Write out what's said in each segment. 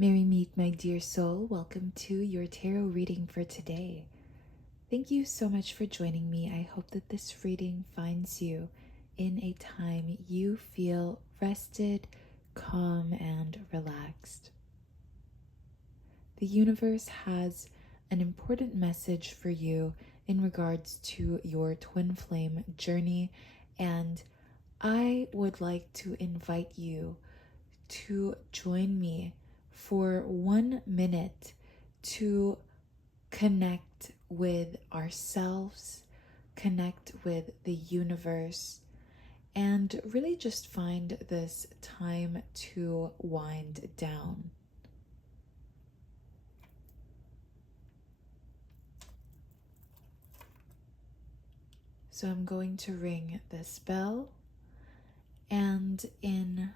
Merry meet, my dear soul. Welcome to your tarot reading for today. Thank you so much for joining me. I hope that this reading finds you in a time you feel rested, calm, and relaxed. The universe has an important message for you in regards to your twin flame journey, and I would like to invite you to join me for 1 minute to connect with ourselves, connect with the universe, and really just find this time to wind down. So I'm going to ring this bell, and in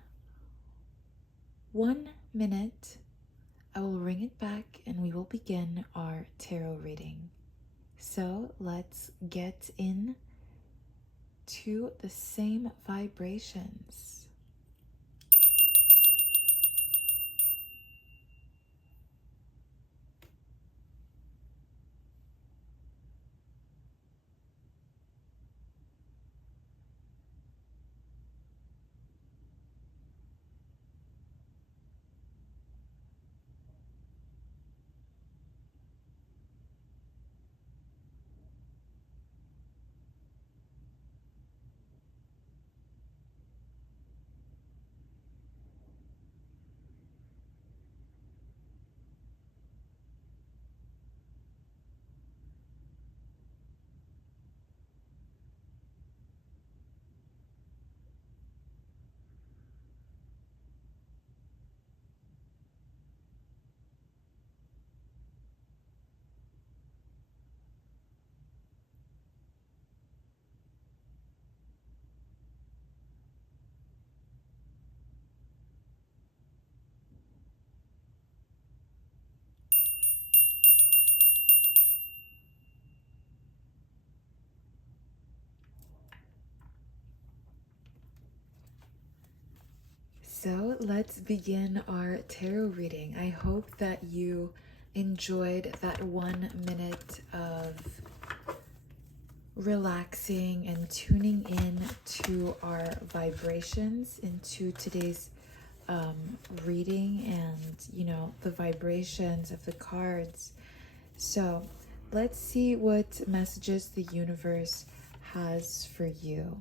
1 minute, I will ring it back and we will begin our tarot reading. So let's get in to the same vibrations. So let's begin our tarot reading. I hope that you enjoyed that 1 minute of relaxing and tuning in to our vibrations into today's reading, and the vibrations of the cards. So let's see what messages the universe has for you.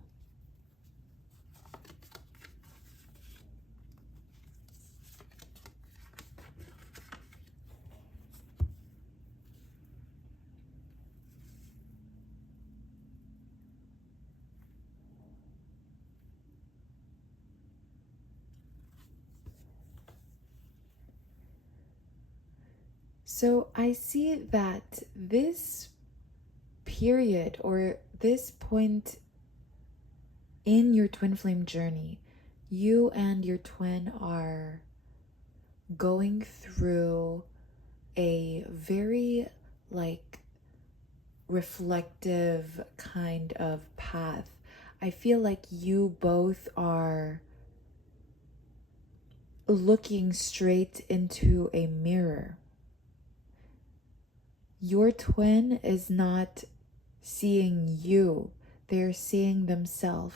So I see that this period or this point in your twin flame journey, you and your twin are going through a very reflective kind of path. I feel like you both are looking straight into a mirror. Your twin is not seeing you, they're seeing themselves.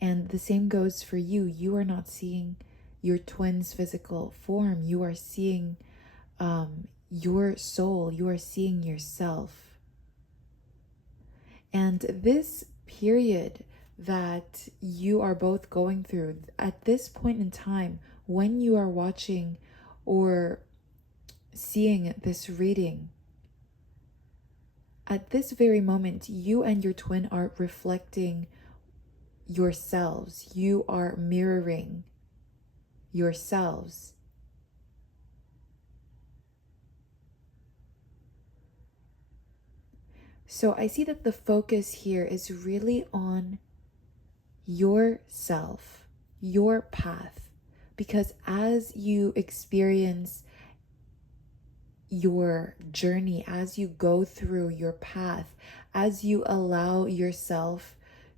And the same goes for you. You are not seeing your twin's physical form. You are seeing your soul. You are seeing yourself. And this period that you are both going through, at this point in time, when you are watching or seeing this reading, at this very moment, you and your twin are reflecting yourselves. You are mirroring yourselves. So I see that the focus here is really on yourself, your path, because as you experience your journey, as you go through your path, as you allow yourself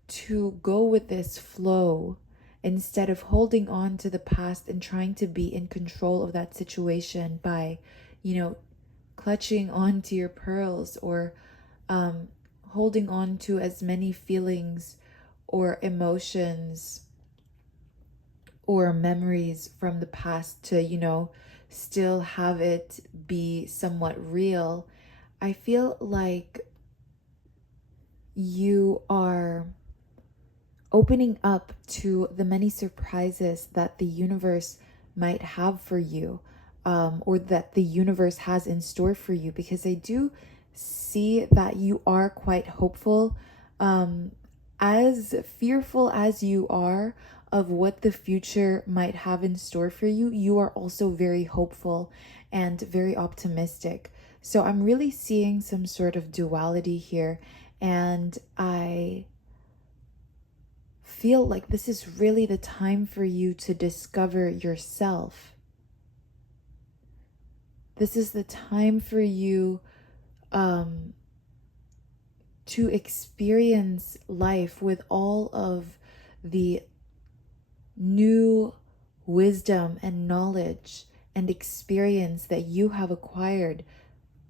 to go with this flow instead of holding on to the past and trying to be in control of that situation by, clutching on to your pearls, or holding on to as many feelings or emotions or memories from the past to, still have it be somewhat real. I feel like you are opening up to the many surprises that the universe might have for you, or that the universe has in store for you, because I do see that you are quite hopeful. As fearful as you are of what the future might have in store for you, you are also very hopeful and very optimistic. So I'm really seeing some sort of duality here, and I feel like this is really the time for you to discover yourself. This is the time for you to experience life with all of the new wisdom and knowledge and experience that you have acquired,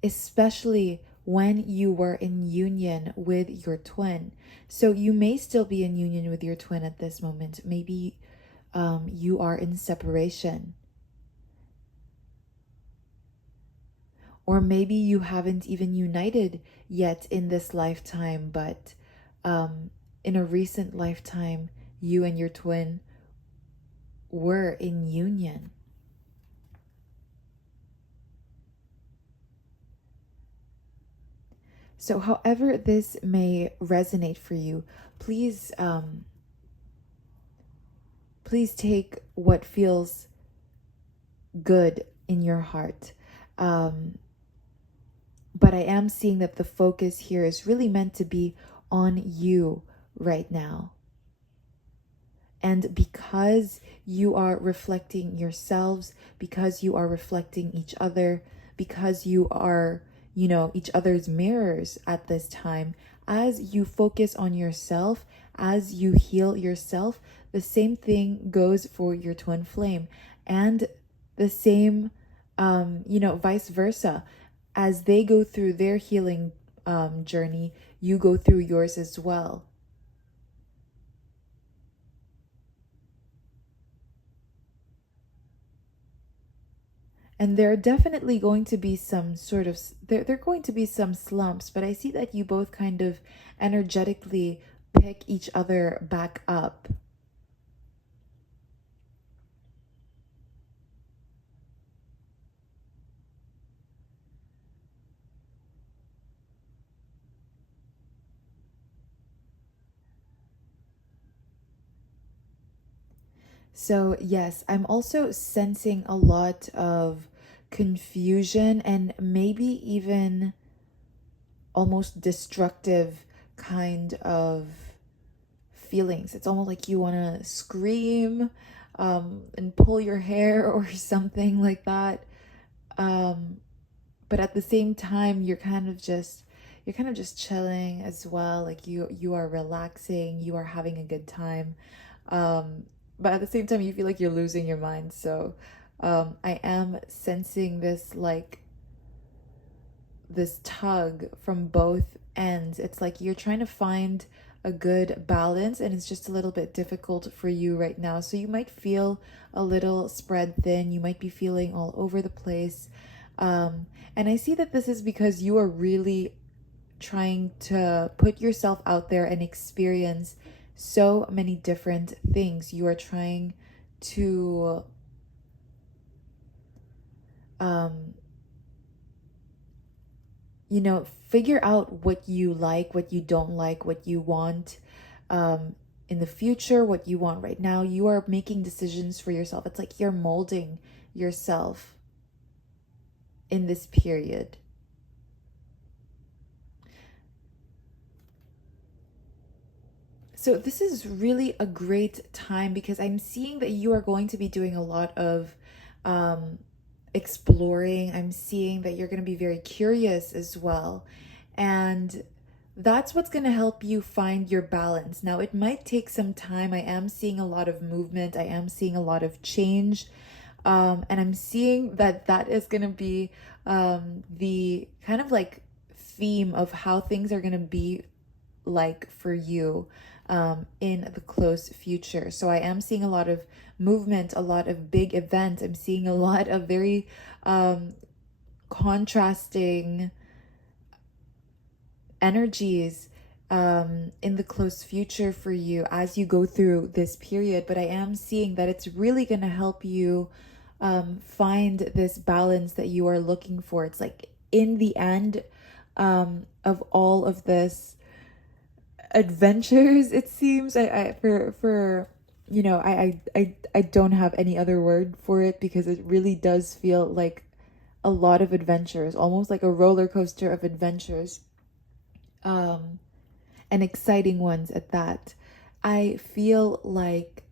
especially when you were in union with your twin. So you may still be in union with your twin at this moment. Maybe you are in separation. Or maybe you haven't even united yet in this lifetime, but in a recent lifetime, you and your twin were in union. So however this may resonate for you, please please take what feels good in your heart. But I am seeing that the focus here is really meant to be on you right now. And because you are reflecting yourselves, because you are reflecting each other, because you are, each other's mirrors at this time, as you focus on yourself, as you heal yourself, the same thing goes for your twin flame. And the same, vice versa. As they go through their healing journey, you go through yours as well. And there are definitely going to be some sort of, there are going to be some slumps, but I see that you both kind of energetically pick each other back up. So, yes, I'm also sensing a lot of confusion and maybe even almost destructive kind of feelings. It's almost like you want to scream and pull your hair or something like that. But at the same time, you're kind of just chilling as well. Like you are relaxing, you are having a good time. But at the same time, you feel like you're losing your mind. So I am sensing this tug from both ends. It's like you're trying to find a good balance, and it's just a little bit difficult for you right now. So you might feel a little spread thin. You might be feeling all over the place. And I see that this is because you are really trying to put yourself out there and experience so many different things. You are trying to figure out what you like, what you don't like, what you want in the future, what you want right now. You are making decisions for yourself. It's like you're molding yourself in this period. So this is really a great time because I'm seeing that you are going to be doing a lot of exploring. I'm seeing that you're going to be very curious as well. And that's what's going to help you find your balance. Now, it might take some time. I am seeing a lot of movement, I am seeing a lot of change. And I'm seeing that that is going to be the kind of like theme of how things are going to be like for you in the close future. So I am seeing a lot of movement, a lot of big events. I'm seeing a lot of very contrasting energies in the close future for you as you go through this period. But I am seeing that it's really going to help you find this balance that you are looking for. It's like in the end of all of this adventures, it seems, for you know, I don't have any other word for it, because it really does feel like a lot of adventures, almost like a roller coaster of adventures, um and exciting ones at that. I feel like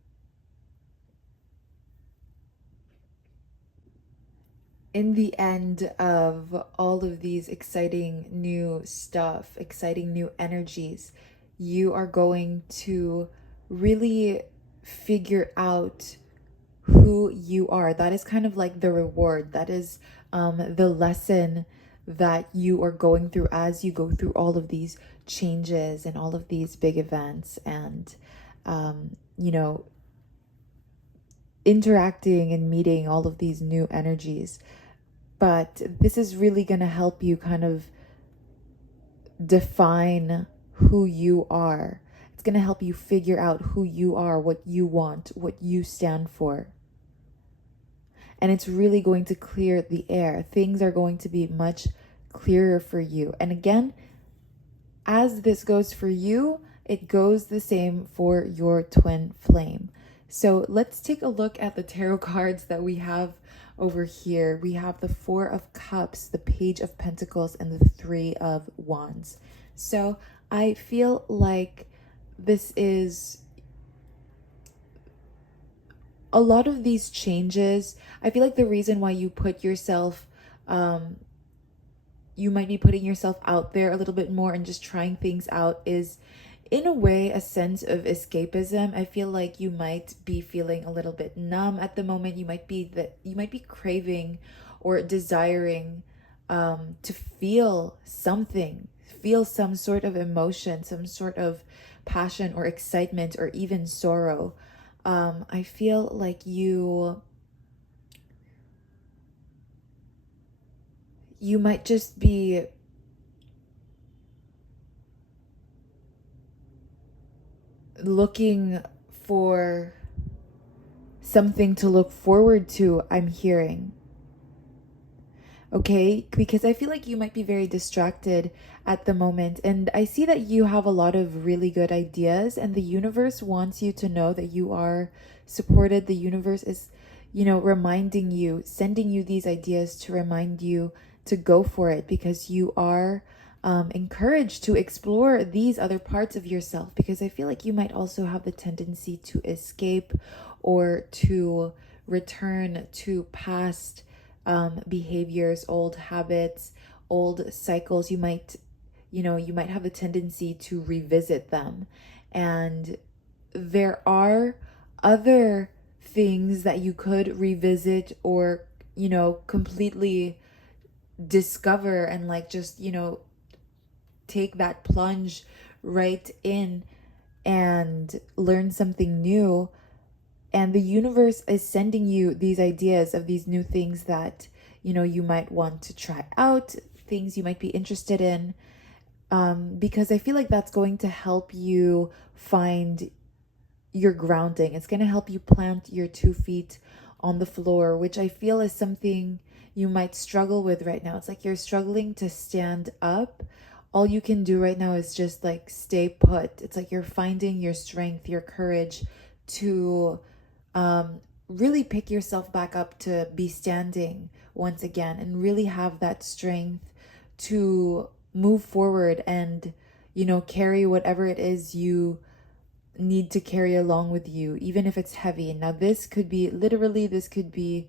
in the end of all of these exciting new stuff, exciting new energies, you are going to really figure out who you are. That is kind of like the reward. That is the lesson that you are going through as you go through all of these changes and all of these big events, and you know, interacting and meeting all of these new energies. But this is really going to help you kind of define who you are. It's going to help you figure out who you are, what you want, what you stand for. And it's really going to clear the air. Things are going to be much clearer for you. And again, as this goes for you, it goes the same for your twin flame. So let's take a look at the tarot cards that we have over here. We have the Four of Cups, the Page of Pentacles, and the Three of Wands. So I feel like this is a lot of these changes. I feel like the reason why you put yourself, you might be putting yourself out there a little bit more and just trying things out, is in a way a sense of escapism. I feel like you might be feeling a little bit numb at the moment. You might be craving or desiring to feel something, feel some sort of emotion, some sort of passion or excitement or even sorrow. I feel like you might just be looking for something to look forward to, I'm hearing. Okay, because I feel like you might be very distracted at the moment, and I see that you have a lot of really good ideas, and the universe wants you to know that you are supported. The universe is, reminding you, sending you these ideas to remind you to go for it, because you are encouraged to explore these other parts of yourself, because I feel like you might also have the tendency to escape or to return to past behaviors, old habits, old cycles. You might have a tendency to revisit them. And there are other things that you could revisit or, completely discover, and like just, take that plunge right in and learn something new. And the universe is sending you these ideas of these new things that, you might want to try out, things you might be interested in, because I feel like that's going to help you find your grounding. It's going to help you plant your 2 feet on the floor, which I feel is something you might struggle with right now. It's like you're struggling to stand up. All you can do right now is just like stay put. It's like you're finding your strength, your courage to really pick yourself back up, to be standing once again, and really have that strength to move forward and, carry whatever it is you need to carry along with you, even if it's heavy. Now, this could be literally, this could be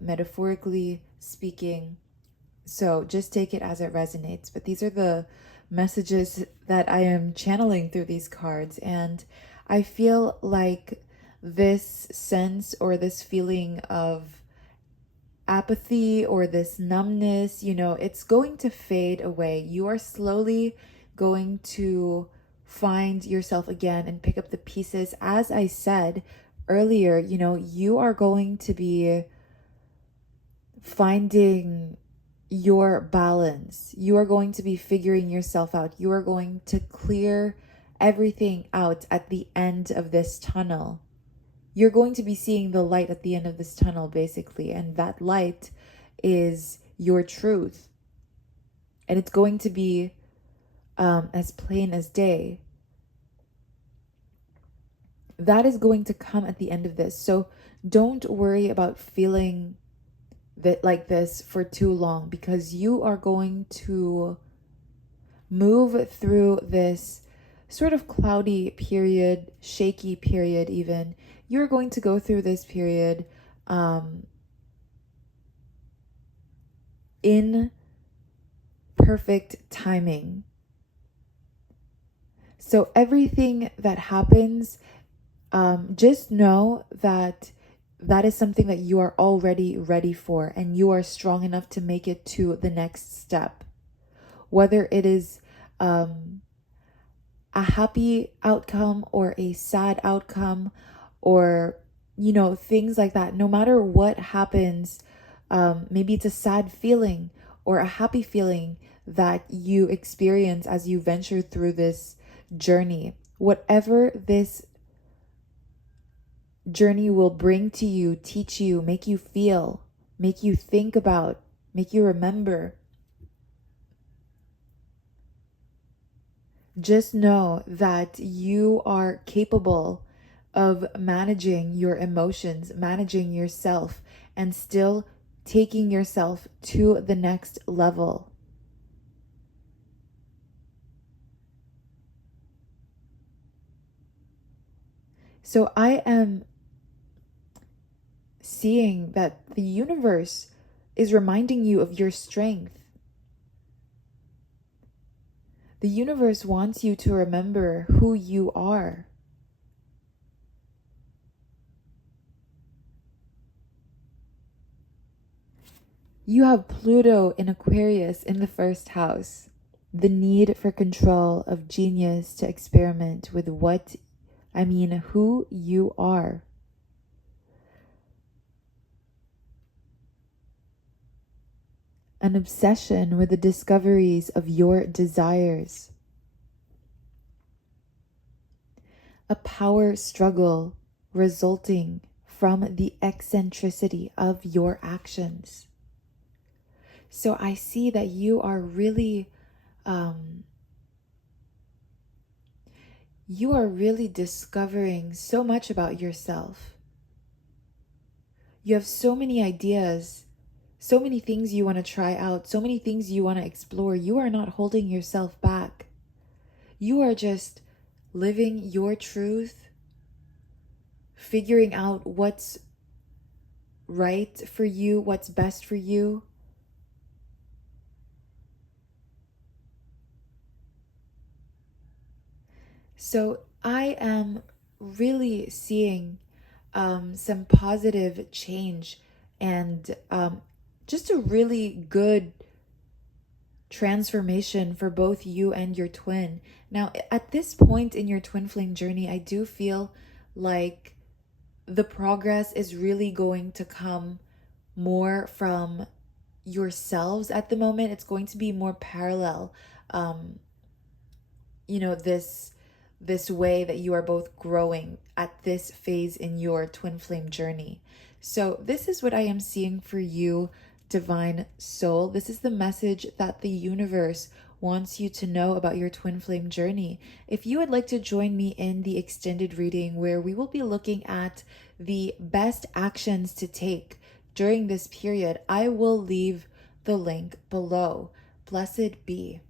metaphorically speaking. So just take it as it resonates. But these are the messages that I am channeling through these cards. And I feel like this sense or this feeling of apathy or this numbness, it's going to fade away. You are slowly going to find yourself again and pick up the pieces. As I said earlier, you are going to be finding your balance. You are going to be figuring yourself out. You are going to clear everything out at the end of this tunnel. You're going to be seeing the light at the end of this tunnel, basically. And that light is your truth. And it's going to be as plain as day. That is going to come at the end of this. So don't worry about feeling that like this for too long, because you are going to move through this sort of cloudy period, shaky period even. You're going to go through this period in perfect timing. So everything that happens, just know that that is something that you are already ready for, and you are strong enough to make it to the next step. Whether it is a happy outcome or a sad outcome, or things like that, no matter what happens, maybe it's a sad feeling or a happy feeling that you experience as you venture through this journey. Whatever this journey will bring to you, teach you, make you feel, make you think about, make you remember, just know that you are capable of managing your emotions, managing yourself, and still taking yourself to the next level. So I am seeing that the universe is reminding you of your strength. The universe wants you to remember who you are. You have Pluto in Aquarius in the first house. The need for control of genius to experiment with who you are. An obsession with the discoveries of your desires. A power struggle resulting from the eccentricity of your actions. So I see that you are really discovering so much about yourself. You have so many ideas, so many things you want to try out, so many things you want to explore. You are not holding yourself back. You are just living your truth, figuring out what's right for you, what's best for you. So I am really seeing some positive change and just a really good transformation for both you and your twin. Now, at this point in your twin flame journey, I do feel like the progress is really going to come more from yourselves at the moment. It's going to be more parallel. This way that you are both growing at this phase in your twin flame journey. So this is what I am seeing for you, divine soul. This is the message that the universe wants you to know about your twin flame journey. If you would like to join me in the extended reading where we will be looking at the best actions to take during this period, I will leave the link below. Blessed be.